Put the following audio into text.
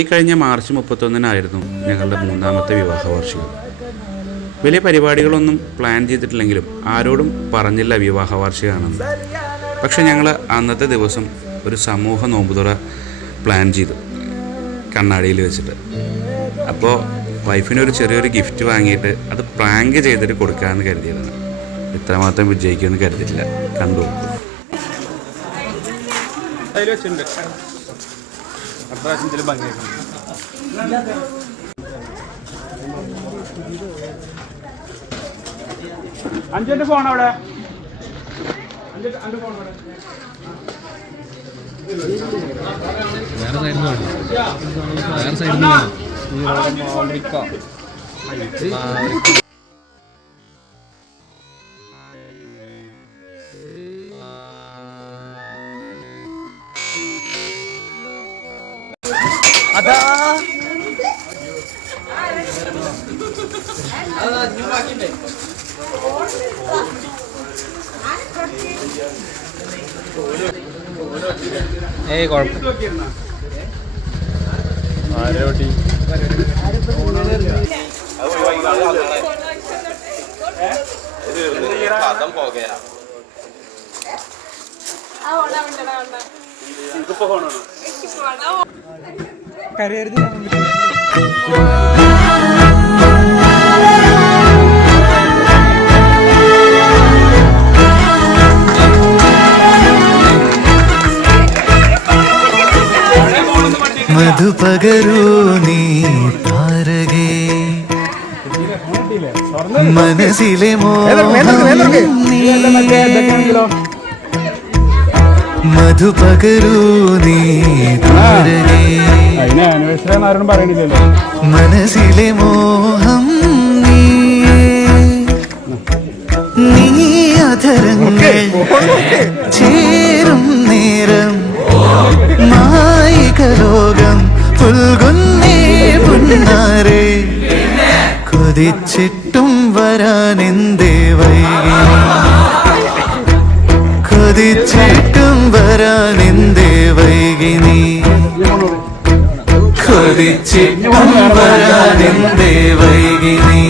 ഈ കഴിഞ്ഞ മാർച്ച് 31-നായിരുന്നു ഞങ്ങളുടെ 3ാമത്തെ വിവാഹ വാർഷികം. വലിയ പരിപാടികളൊന്നും പ്ലാൻ ചെയ്തിട്ടില്ലെങ്കിലും ആരോടും പറഞ്ഞില്ല വിവാഹ വാർഷികമാണെന്ന്. പക്ഷെ ഞങ്ങൾ അന്നത്തെ ദിവസം ഒരു സമൂഹ നോമ്പുതുറ പ്ലാൻ ചെയ്തു, കണ്ണാടിയിൽ വെച്ചിട്ട്. അപ്പോൾ വൈഫിനൊരു ചെറിയൊരു ഗിഫ്റ്റ് വാങ്ങിയിട്ട് അത് പ്രാങ്ക് ചെയ്തിട്ട് കൊടുക്കാമെന്ന് കരുതിയതാണ്. ഇത്രമാത്രം വിജയിക്കുമെന്ന് കരുതിയിട്ടില്ല. കണ്ടു. അഞ്ചിന്റെ ഫോൺ അവിടെ വേറെ സൈഡിൽ അതാ ഏയ് കുഴപ്പം ആരോട്ടി കരയരുത്. മധുപകരൂ നീ താരകേ മനസ്സിലെ മധുപകരൂ നീ താരകേ മനസ്സിലെ മോഹം നീ അധരങ്ങൾ ചേരും നേരം മായികലോകം പുൽകുന്നേ പുന്നാരെ കൊതിച്ചിട്ടും വരാനെന്തേ വൈകി കൊതിച്ചിട്ടും വരാനെന്തേ വൈകി നീ കൊതിച്ചിട്ടും വരാനെന്തേ വൈകി നീ